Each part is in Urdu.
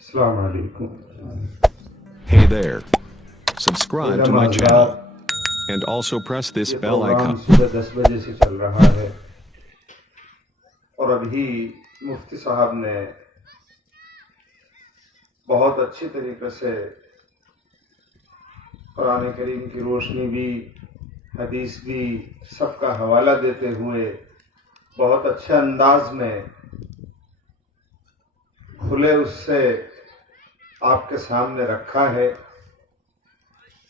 السلام علیکم. Hey there. Subscribe to my channel. And also press this یہ bell پروگرام icon. صبح 10 بجے سے چل رہا ہے اور ابھی مفتی صاحب نے بہت اچھی طریقے سے قرآن کریم کی روشنی بھی، حدیث بھی، سب کا حوالہ دیتے ہوئے بہت اچھے انداز میں کھلے اس سے آپ کے سامنے رکھا ہے،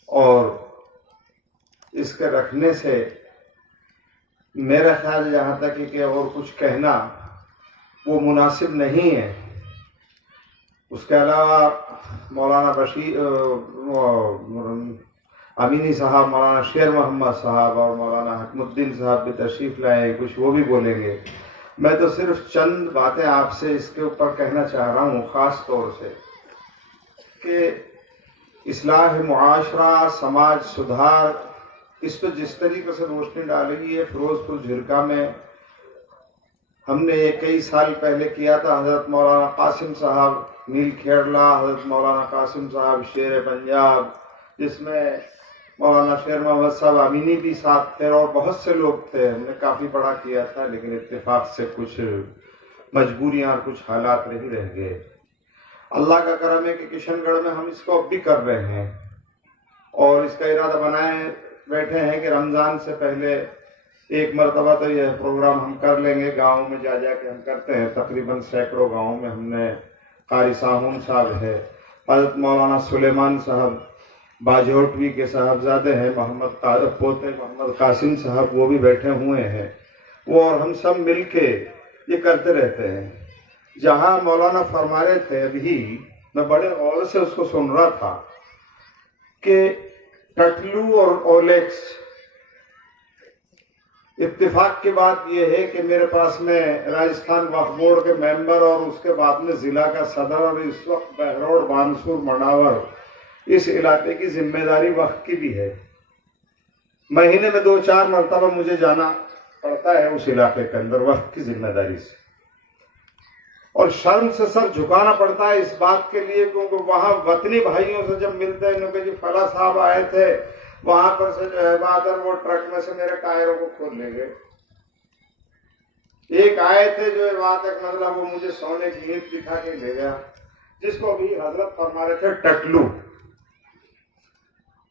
اور اس کے رکھنے سے میرا خیال یہاں تک ہے کہ اور کچھ کہنا وہ مناسب نہیں ہے. اس کے علاوہ مولانا بشیر امینی صاحب، مولانا شیر محمد صاحب اور مولانا حکم الدین صاحب بھی تشریف لائے، کچھ وہ بھی بولیں گے. میں تو صرف چند باتیں آپ سے اس کے اوپر کہنا چاہ رہا ہوں، خاص طور سے کہ اصلاح معاشرہ، سماج سدھار، اس پہ جس طریقے سے روشنی ڈالی گئی ہے فیروز پور جھرکا میں. ہم نے یہ کئی سال پہلے کیا تھا. حضرت مولانا قاسم صاحب نیل کھیڑلا، حضرت مولانا قاسم صاحب شیر پنجاب، جس میں مولانا شیر محمد صاحب امینی بھی ساتھ تھے اور بہت سے لوگ تھے. ہم نے کافی بڑا کیا تھا، لیکن اتفاق سے کچھ مجبوریاں اور کچھ حالات نہیں رہ گئے. اللہ کا کرم ہے کہ کشن گڑھ میں ہم اس کو اب بھی کر رہے ہیں، اور اس کا ارادہ بنائے بیٹھے ہیں کہ رمضان سے پہلے ایک مرتبہ تو یہ پروگرام ہم کر لیں گے. گاؤں میں جا کے ہم کرتے ہیں، تقریباً سینکڑوں گاؤں میں. ہم نے قاری ساہون صاحب ہے، حضرت مولانا سلیمان صاحب باجوٹوی کے صاحبزادے ہیں، پوتے محمد قاسم صاحب، وہ بھی بیٹھے ہوئے ہیں. وہ اور ہم سب مل کے یہ کرتے رہتے ہیں. جہاں مولانا فرما رہے تھے، ابھی میں بڑے غور سے اس کو سن رہا تھا کہ ٹٹلو اور اولیکس، اتفاق کی بات یہ ہے کہ میرے پاس میں راجستھان وقف بورڈ کے ممبر اور اس کے بعد میں ضلع کا صدر، اور اس وقت بہروڑ، بانسور، مناور اس علاقے کی ذمہ داری وقف کی بھی ہے. مہینے میں 2-4 مرتبہ مجھے جانا پڑتا ہے اس علاقے کے اندر وقف کی ذمہ داری سے، اور شرم سے سر جھکانا پڑتا ہے اس بات کے لیے، کیونکہ وہاں وطنی بھائیوں سے جب ملتے ہیں کہ جی فلاں صاحب آئے تھے وہاں پر سے جو ہے بہادر وہ ٹرک میں سے میرے ٹائروں کو کھول لیں گے. ایک آئے تھے جو وہاں تک مطلب وہ مجھے سونے کی اینٹ دکھا کے لے گیا، جس کو بھی حضرت فرما رہے تھے ٹٹلو.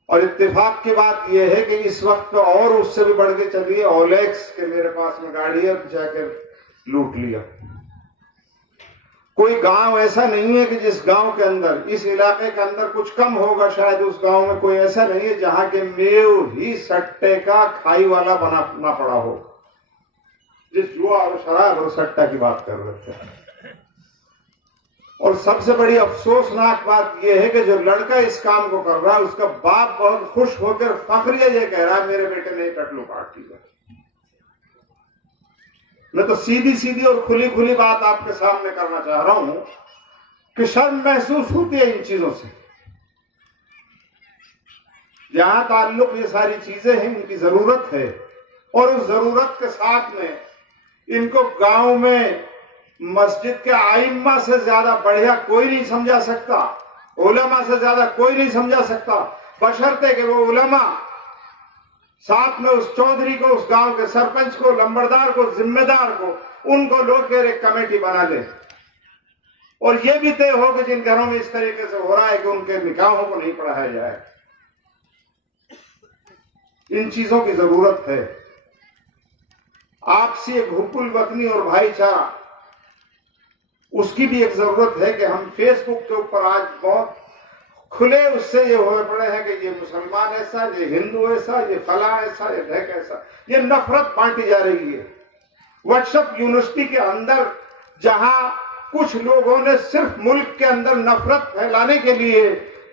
اور اتفاق کی بات یہ ہے کہ اس وقت اور اس سے بھی بڑھ کے چلیے اولیکس کے میرے پاس میں گاڑی ہے، جا کے لوٹ لیا. کوئی گاؤں ایسا نہیں ہے کہ جس گاؤں کے اندر، اس علاقے کے اندر کچھ کم ہوگا شاید، اس گاؤں میں کوئی ایسا نہیں ہے جہاں کے میو ہی سٹے کا کھائی والا بنا پڑا ہو. جس جوا اور شراب اور سٹا کی بات کر رہے تھے. اور سب سے بڑی افسوسناک بات یہ ہے کہ جو لڑکا اس کام کو کر رہا ہے اس کا باپ بہت خوش ہو کر فخریہ یہ کہہ رہا ہے میرے بیٹے نے ٹٹلو کاٹ دیا. میں تو سیدھی اور کھلی بات آپ کے سامنے کرنا چاہ رہا ہوں کہ شرم محسوس ہوتی ہے ان چیزوں سے. جہاں تعلق یہ ساری چیزیں ہیں ان کی ضرورت ہے، اور اس ضرورت کے ساتھ میں ان کو گاؤں میں مسجد کے ائمہ سے زیادہ بڑھیا کوئی نہیں سمجھا سکتا، علماء سے زیادہ کوئی نہیں سمجھا سکتا، بشرطے کہ وہ علماء ساتھ میں اس چودھری کو، اس گاؤں کے سرپنچ کو، لمبردار کو، ذمہ دار کو، ان کو لوگ کے ایک کمیٹی بنا لے. اور یہ بھی طے ہو کہ جن گھروں میں اس طریقے سے ہو رہا ہے کہ ان کے نکاحوں کو نہیں پڑھایا جائے. ان چیزوں کی ضرورت ہے. آپسی ایک حب الوطنی اور بھائی چارہ، اس کی بھی ایک ضرورت ہے کہ ہم فیس بک کے اوپر آج بہت کھلے اس سے یہ ہوئے پڑے ہیں کہ یہ مسلمان ایسا، یہ ہندو ایسا، یہ فلاں ایسا، یہ ڈھیک ایسا. یہ نفرت بانٹی جا رہی ہے. واٹس ایپ یونیورسٹی کے اندر جہاں کچھ لوگوں نے صرف ملک کے اندر نفرت پھیلانے کے لیے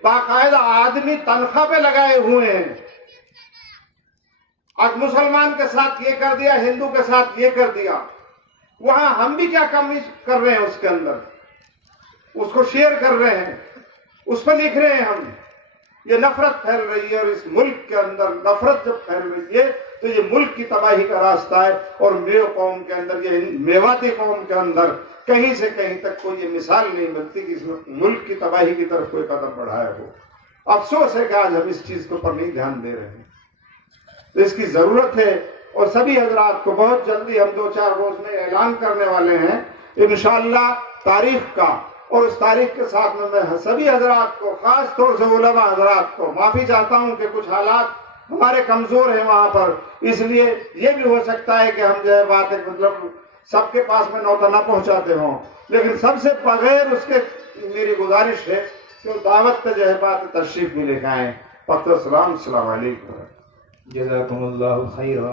باقاعدہ آدمی تنخواہ پہ لگائے ہوئے ہیں، آج مسلمان کے ساتھ یہ کر دیا، ہندو کے ساتھ یہ کر دیا. وہاں ہم بھی کیا کمی کر رہے ہیں؟ اس کے اندر اس کو شیئر کر رہے ہیں، اس پہ لکھ رہے ہیں. ہم یہ نفرت پھیل رہی ہے، اور اس ملک کے اندر نفرت جب پھیل رہی ہے تو یہ ملک کی تباہی کا راستہ ہے. اور میو قوم کے اندر، یہ میواتی قوم کے اندر کہیں سے کہیں تک کوئی یہ مثال نہیں ملتی کہ اس میں ملک کی تباہی کی طرف کوئی قدم بڑھایا ہو. افسوس ہے کہ آج ہم اس چیز کے اوپر نہیں دھیان دے رہے ہیں. تو اس کی ضرورت ہے اور سبھی حضرات کو بہت جلدی ہم 2-4 روز میں اعلان کرنے والے ہیں انشاءاللہ تاریخ کا. اور اس تاریخ کے ساتھ میں سبھی حضرات کو خاص طور سے علماء حضرات کو معافی چاہتا ہوں کہ کچھ حالات ہمارے کمزور ہیں وہاں پر. اس لیے یہ بھی ہو سکتا ہے کہ ہم جو ہے بات مطلب سب کے پاس میں نوتا نہ پہنچاتے ہوں, لیکن سب سے بغیر اس کے میری گزارش ہے کہ دعوت پہ جو ہے بات تشریف بھی لے کے آئیں. وقت السلام. السلام علیکم. جزاکم اللہ خیرا.